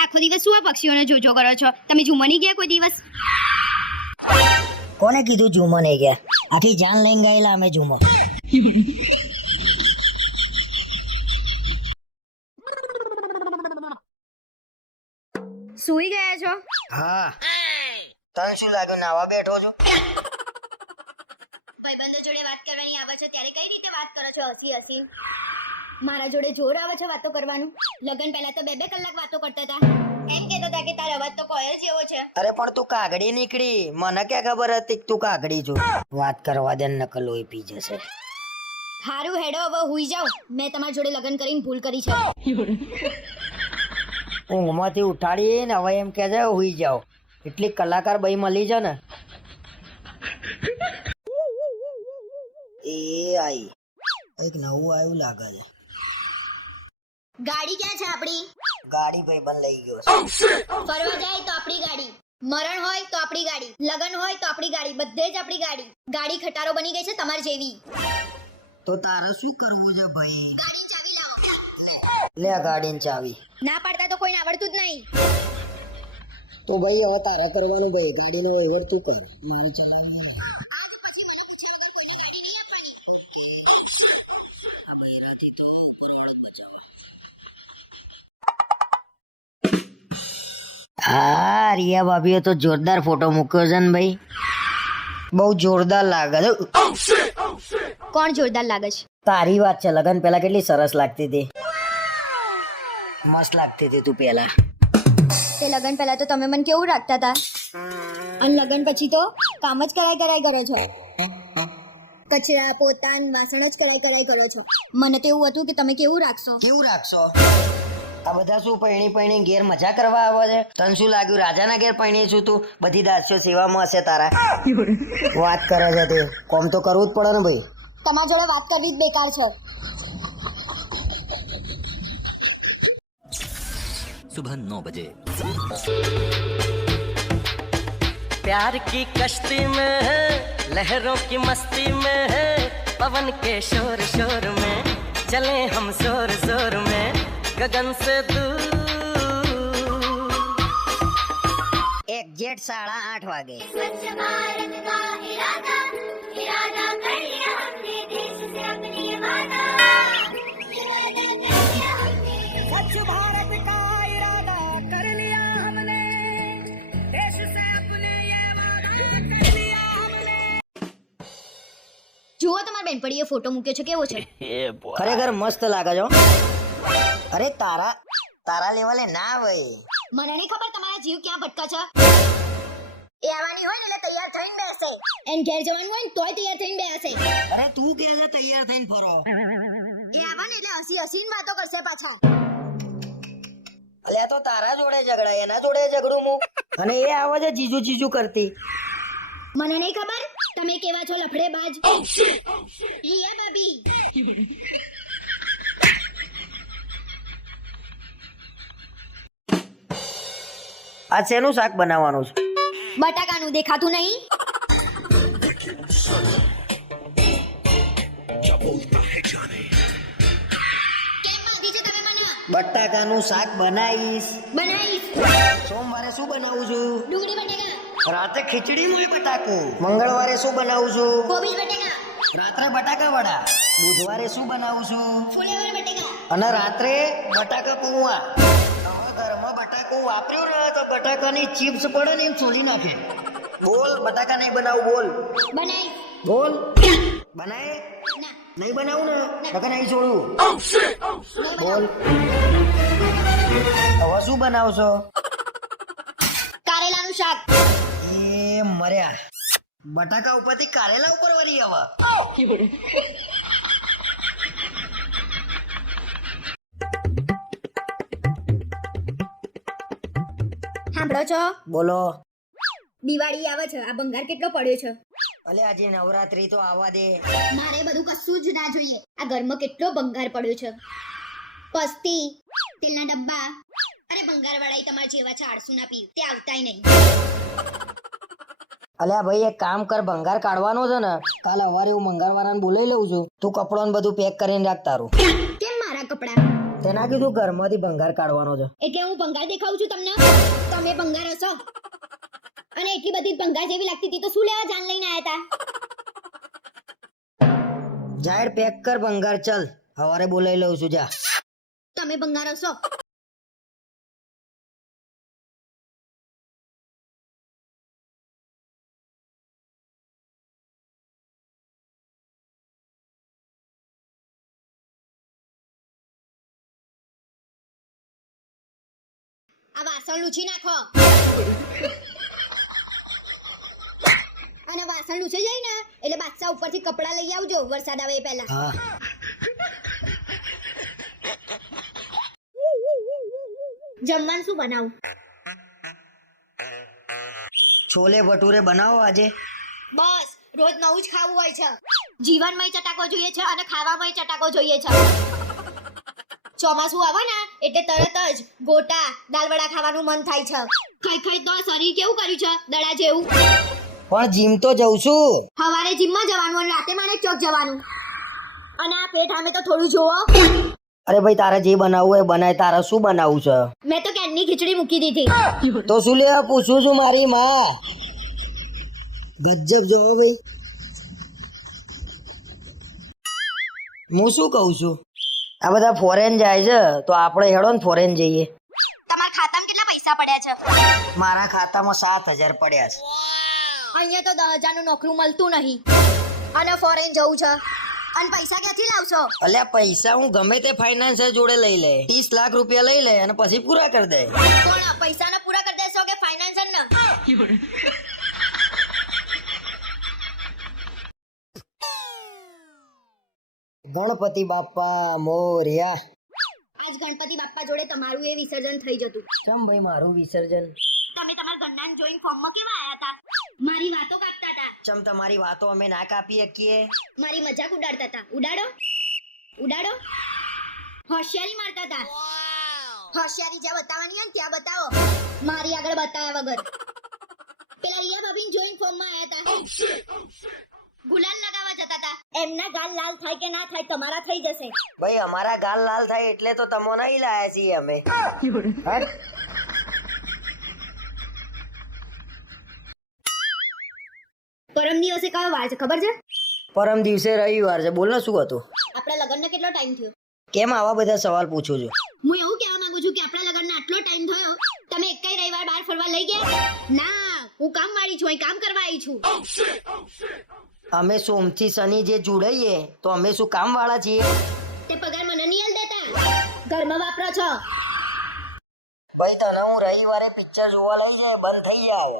આખો દિવસ શું આ પક્ષીઓને જોજો કરો છો? તમે ઝુમની ગયા કોઈ દિવસ? કોને કીધું ઝુમો નહીં ગયા? આખી જાન લઈને ગયેલા અમે ઝુમો સૂઈ ગયા છો? હા. તને શું લાગ્યું નાવા બેઠો છો? ભાઈબંધો જોડે વાત કરવાની આવે છે ત્યારે કઈ રીતે વાત કરો છો? હસી હસી. મારા જોડે જોર આવે છે વાતો કરવાનું? લગન પહેલા તો બે બે કલાક વાતો કરતા હતા. એમ કહેતા હતા કે તારો અવાજ તો કોયલ જેવો છે. અરે પણ તું કાગડી નીકળી. મને ક્યાં ખબર હતી કે તું કાગડી છો? વાત કરવા દે નકલ હોય પી જશે. હારું હેડો હવે હુઈ જાઓ મેં તમારા જોડે લગન કરીને ભૂલ કરી છે. ઊંઘમાંથી ઉઠાડી ને હવે એમ કે છે હુઈ જાઓ. એટલી કલાકાર બઈ મળી છે ને. એ આઈ. એક નવું આવ્યું લાગે છે. ગાડી ક્યાં છે આપણી? ગાડી ભાઈ બન લઈ ગયો છે. ફરવા જાય તો આપણી ગાડી. મરણ હોય તો આપણી ગાડી. લગન હોય તો આપણી ગાડી. બધે જ આપણી ગાડી. ગાડી ખટારો બની ગઈ છે તમારી જેવી. તો તારે શું કરવું છે ભાઈ? લે ગાડી ગાડીની ચાવી. ના પાડતા તો કોઈને આવડતું જ નહીં. તો ભાઈ હવે તારે કરવાનું ભાઈ. ગાડીનો વહીવટ તું કર. મારે ચલાવવી હા રિયા ભાભીએ તો જોરદાર ફોટો મૂક્યો છે ને ભાઈ. બહુ જોરદાર લાગે છે. કોણ જોરદાર લાગે છે? તારી વાત છે લગન પહેલા કેટલી સરસ લાગતી હતી. મસ્ત લાગતી હતી તું પહેલા. તે લગન પહેલા તો તમે મને કેવું રાખતા હતા? અને લગન પછી તો કામ જ કરાય કરાય કરો છો. કચરા પોતાન વાસણ જ કરાય કરાય કરો છો. મને તો એવું હતું કે તમે કેવું રાખશો? કેવું રાખશો? આ બધા શું પૈણી પૈણી ઘેર મજા કરવા આવે છે તને શું લાગ્યું રાજાના ઘેર પૈણી છું તું બધી દાસીઓ સેવામાં હશે તારા વાત કરે છે તું કોમ તો કરવું જ પડે ને ભાઈ તમારા જોડે વાત કરવી જ બેકાર છે सुबह नौ बजे प्यार की कश्ती में है लहरों की मस्ती में है पवन के शोर शोर में चले हम जोर जोर में गगन से दूर એક્ઝેક્ટ સાડા આઠ વાગે જુઓ તમારા બેનપડીએ ફોટો મૂક્યો છે કેવો છે ખરેખર મસ્ત લાગે છો અરે તારા તારા લેવલે ના ભાઈ મને નહીં ખબર તમારા જીવ ક્યાં ભટકા છે? એ આવવાની હોય એટલે તૈયાર થઈને બેસે. એન ઘેર જવાનું હોય ને તોય તૈયાર થઈને બેસે. અરે તું કે છે તૈયાર થઈને ફરો? એ આવા એટલે હસી હસીને વાતો કરશે પાછા. અલ્યા તો તારા જોડે ઝઘડા એના જોડે ઝઘડું હું અને એ આવે છે જીજુ જીજુ કરતી. મને નહીં ખબર? તમે કેવા છો લફડે બાજ ભાભી. આ શેનું શાક બનાવવાનું છે? બટાકાનું દેખાતું નહીં. બટાકાનું શાક બનાવીશ. બનાવીશ. સોમવારે શું બનાવું છું? ડુંગળી બટાકા. રાતે ખીચડી હોય બટાકું? મંગળવારે શું બનાવું છું? કોબીજ બટાકા. રાત્રે બટાકા વડા. બુધવારે શું બનાવું છું? ફુલેવર બટાકા. અને રાત્રે બટાકા પૌવા. બટાકો વાપર્યો ને તો બટાકાની ચિપ્સ પડે ને એમ છોડી નાખે. બોલ બટાકા નહીં બનાવું બોલ. બનાવી બોલ. બનાય? ના. નહીં બનાવું ને બટાકા નહીં છોડું. બોલ. હવે શું બનાવશો? કારેલાનું શાક. એ મર્યા. બટાકા ઉપરથી કારેલા ઉપર વળી. હવે સાંભળો છો? બોલો. દિવાળી આવે છે. આ ભંગાર કેટલો પડ્યો છે? ભલે આજે નવરાત્રી તો આવવા દે. મારે બધું કશું જ ના જોઈએ. આ ઘરમાં કેટલો ભંગાર પડ્યો છે? પસ્તી તેલના ડબ્બા. અરે ભંગાર વાળા તમારા જેવા છે આળસુ ના પીવ. તે આવતાય નહીં. અલ્યા ભાઈ એક કામ કર ભંગાર કાઢવાનો છે ને કાલ સવારે હું ભંગાર વાળાને બોલાવી લઉં છું. તું કપડો ને બધું પેક કરીને રાખ તારું. કેમ મારા કપડા? તેના કીધું ઘરમાંથી ભંગાર કાઢવાનો છે. એટલે હું ભંગાર દેખાઉં છું તમને? તમે ભંગાર હશો. અને એટલી બધી ભંગાર જેવી લાગતી હતી તો શું લેવા જાન લઈને આયા હતા જાહેર પેક કર ભંગાર ચલ. હવારે બોલાવી લઉં છું જા. તમે ભંગાર હશો. આ વાસણ લૂછી નાખો. અને વાસણ લૂછી જાય ને એટલે બાદશાહ ઉપરથી કપડા લઈ આવજો વરસાદ આવે એ પહેલા. જમવાનું શું બનાવું? છોલે ભટુરે બનાવો આજે. બસ રોજ નવું જ ખાવું હોય છે. જીવનમાં ચટાકો જોઈએ છે અને ખાવામાં ચટાકો જોઈએ છે. ચોમાસું આવે ને એટલે તરત જ ગોટા દાલવડા ખાવાનું મન થાય છે. ખાઈ ખાઈ તો શરીર કેવું કર્યું છે? દડા જેવું. પણ જીમ તો જઉં છું. સવારે જીમમાં જવાનું અને રાતે મારે ચોક જવાનું. અને આ પેટ આમે તો થોડું જોવો અરે ભાઈ તારે જે બનાવવું હોય બનાય. તારે શું બનાવવું છે? મેં તો કેનની ખીચડી મૂકી દીધી. તો શું લેવા પૂછું છું મારી માં. ગજબ જોવો ભાઈ. હું શું કહું છું? આ બધા ફોરેન જાય છે તો આપણે હેડો ને ફોરેન જઈએ. તમારા ખાતામાં કેટલા પૈસા પડ્યા છે? મારા ખાતામાં સાત હજાર પડ્યા છે. અહીંયા તો દસ હજારનું નોકરું મળતું નહીં. અને ફોરેન જવું છે. અને પૈસા ક્યાંથી લાવશો? અલ્યા પૈસા હું ગમે તે ફાઇનાન્સર જોડે લઈ લે. ત્રીસ લાખ રૂપિયા લઈ લે અને પછી પૂરા કરી દે. પૈસા ને પૂરા કરી દેશો કે ફાઇનાન્સર ને? ગણપતિ બાપા મોર્યા. આજ ગણપતિ બાપા જોડે તમારું એ વિસર્જન થઈ જતું. કેમ ભાઈ મારું વિસર્જન? તમે તમારા ગંડાન જોઈન ફોર્મમાં કેવા આયા હતા? મારી વાતો કાપતા હતા. ચમ તમારી વાતો અમે ના કાપી શકીએ? મારી મજાક ઉડાડતા હતા. ઉડાડો. ઉડાડો. હોશિયારી મારતા હતા. હોશિયારી જ્યાં બતાવવાની હોય ને ત્યાં બતાવો. મારી આગળ બતાવ્યા વગર. પેલા રિયા ભાભી જોઈન ફોર્મમાં આયા હતા. ગુલાલ લગાવવા જતા હતા એમના ગાલ લાલ થાય કે ના થાય તમારા થઈ જશે. ભાઈ અમારા ગાલ લાલ થાય એટલે તો તમો નહીં લાયા છીએ અમે. પરમ દિવસે કયો વાર છે ખબર છે? પરમ દિવસે રવિવાર છે. બોલ ને શું હતું? આપણા લગ્નને કેટલો ટાઈમ થયો? કેમ આવા બધા સવાલ પૂછો છો? હું એવું કહેવા માંગુ છું કે આપણા લગ્નને આટલો ટાઈમ થયો તમે એકેય રવિવાર બહાર ફરવા લઈ ગયા? ના હું કામ વાળી છું અહીં કામ કરવા આવી છું. અમે સોમથી શનિ જે જોડાઈએ તો અમે શું કામ વાળા છીએ? તે પગાર મને નહીં આલ દેતા. ઘરમાં વાપરો છો. ભાઈ તને હું રવિવારે પિક્ચર જોવા લઈ જાય બંધ થઈ જાય.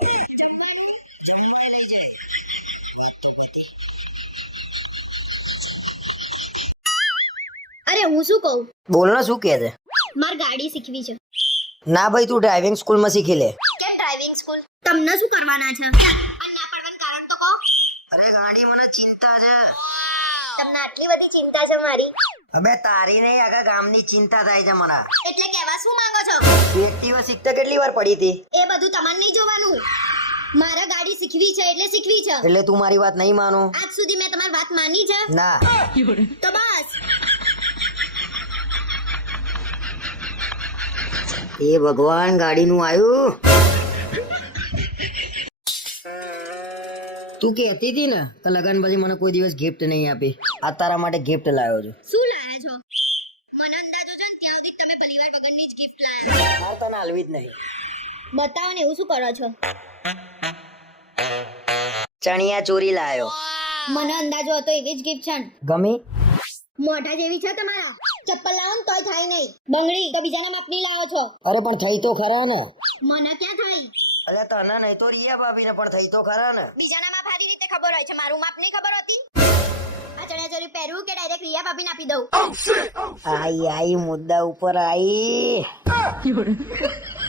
અરે હું શું કહું? બોલ ને શું કહે છે? માર ગાડી શીખવી છે. ના ભાઈ તું ડ્રાઇવિંગ સ્કૂલમાં શીખી લે. કેમ ડ્રાઇવિંગ સ્કૂલ તમને શું કરવાના છે અને ના પડવાનું કારણ તો કહો અરે ગાડી મને ચિંતા છે તમને આટલી બધી ચિંતા છે મારી? અબે તારી નહીં આખા ગામની ચિંતા થાય છે મારા એટલે કહેવા શું માંગો છો? એક્ટિવા શીખતા કેટલી વાર પડી હતી? એ બધું તમારે નહીં જોવાનું. મારે ગાડી શીખવી છે એટલે શીખવી છે. એટલે તું મારી વાત નહીં માનો? આજ સુધી મેં તમારી વાત માની છે? ના. તો બસ. એ ભગવાન ગાડીનું આવ્યું તું કે હતી ને તો લગન પછી મને કોઈ દિવસ ગિફ્ટ નહીં આપી. આ તારા માટે ગિફ્ટ લાવ્યો છું. શું લાયા છો? મને અંદાજો છે ને ત્યાં સુધી તમે ભલીવાર વગરની જ ગિફ્ટ લાયા. મારે તને હાલવી જ નહીં. બતાવો ને એવું શું કરો છો? ચણિયા ચોરી લાવ્યો મને અંદાજો હતો એવી જ ગિફ્ટ છે ગમી? મોઢા જેવી છે તમારા? ચપ્પલ લાવો ને તોય થાય નહીં. બંગડી તો બીજાના માપની લાવો છો. અરે પણ થઈ તો ખરા ને. મને ક્યાં થાય અલ્યા તને નહીં તો રિયા ભાભીને પણ થઈ તો ખરા ને. બીજાના માપ સારી રીતે ખબર હોય છે. મારું માપ નહીં ખબર હોતી? આ ચણિયા ચોરી પહેરવું કે ડાયરેક્ટ રિયા ભાભીને આપી દઉં? આઈ આઈ મુદ્દા ઉપર આઈ.